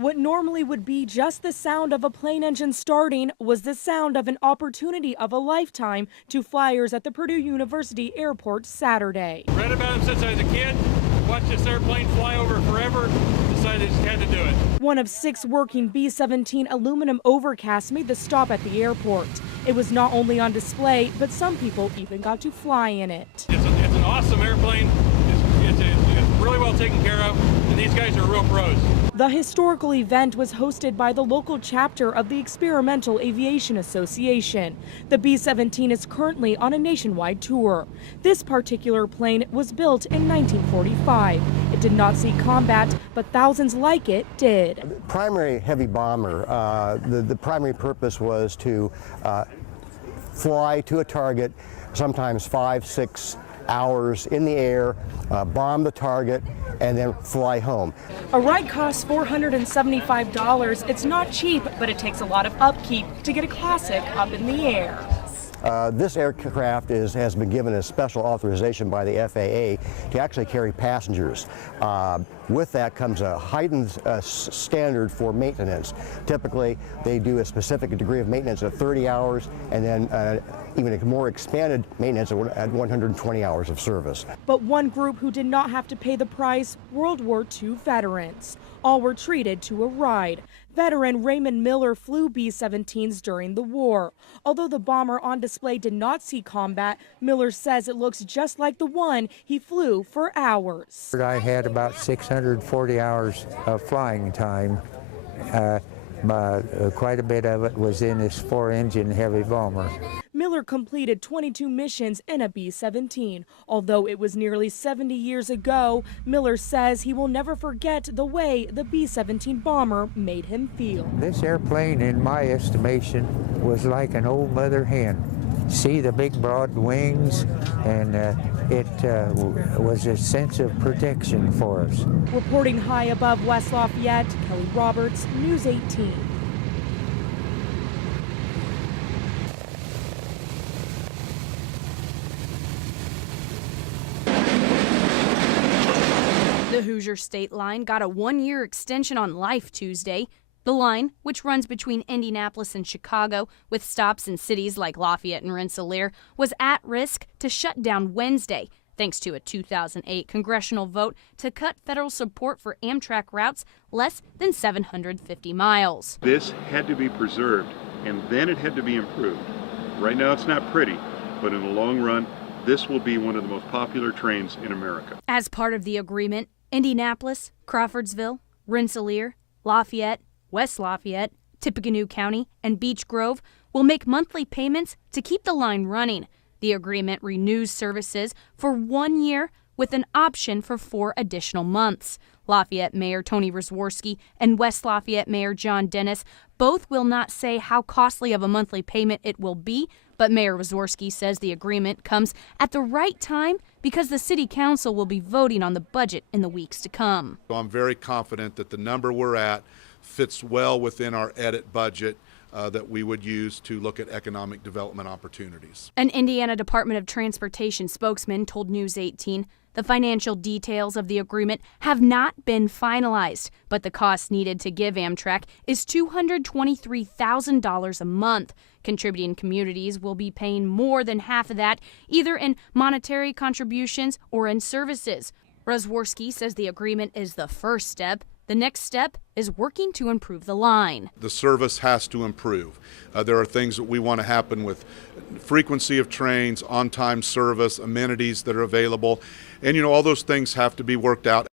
What normally would be just the sound of a plane engine starting was the sound of an opportunity of a lifetime to flyers at the Purdue University Airport Saturday. Read about him since I was a kid, watched this airplane fly over forever, decided just had to do it. One of 6 working B-17 aluminum overcasts made the stop at the airport. It was not only on display, but some people even got to fly in it. It's an awesome airplane. It's really well taken care of, and these guys are real pros. The historical event was hosted by the local chapter of the Experimental Aviation Association. The B-17 is currently on a nationwide tour. This particular plane was built in 1945. It did not see combat, but thousands like it did. Primary heavy bomber, the primary purpose was to fly to a target, sometimes 5-6 hours in the air, bomb the target, and then fly home. A ride costs $475. It's not cheap, but it takes a lot of upkeep to get a classic up in the air. This aircraft has been given a special authorization by the FAA to actually carry passengers. With that comes a heightened standard for maintenance. Typically, they do a specific degree of maintenance at 30 hours and then even a more expanded maintenance at 120 hours of service. But one group who did not have to pay the price, World War II veterans. All were treated to a ride. Veteran Raymond Miller flew B-17s during the war. Although the bomber on display did not see combat, Miller says it looks just like the one he flew for hours. I had about 640 hours of flying time. Quite a bit of it was in this 4-engine heavy bomber. Miller completed 22 missions in a B-17. Although it was nearly 70 years ago, Miller says he will never forget the way the B-17 bomber made him feel. This airplane, in my estimation, was like an old mother hen. See the big broad wings, and it was a sense of protection for us. Reporting high above West Lafayette, Kelly Roberts, News 18. The Hoosier State Line got a 1-year extension on life Tuesday. The line, which runs between Indianapolis and Chicago with stops in cities like Lafayette and Rensselaer, was at risk to shut down Wednesday, thanks to a 2008 congressional vote to cut federal support for Amtrak routes less than 750 miles. This had to be preserved, and then it had to be improved. Right now it's not pretty, but in the long run, this will be one of the most popular trains in America. As part of the agreement, Indianapolis, Crawfordsville, Rensselaer, Lafayette, West Lafayette, Tippecanoe County, and Beech Grove will make monthly payments to keep the line running. The agreement renews services for 1 year with an option for 4 additional months. Lafayette Mayor Tony Rosworski and West Lafayette Mayor John Dennis both will not say how costly of a monthly payment it will be, but Mayor Rosworski says the agreement comes at the right time because the City Council will be voting on the budget in the weeks to come. So I'm very confident that the number we're at fits well within our edit budget that we would use to look at economic development opportunities. An Indiana Department of Transportation spokesman told News 18 the financial details of the agreement have not been finalized, but the cost needed to give Amtrak is $223,000 a month. Contributing communities will be paying more than half of that, either in monetary contributions or in services. Rosworski says the agreement is the first step. The next step is working to improve the line. The service has to improve. There are things that we want to happen with frequency of trains, on-time service, amenities that are available, and all those things have to be worked out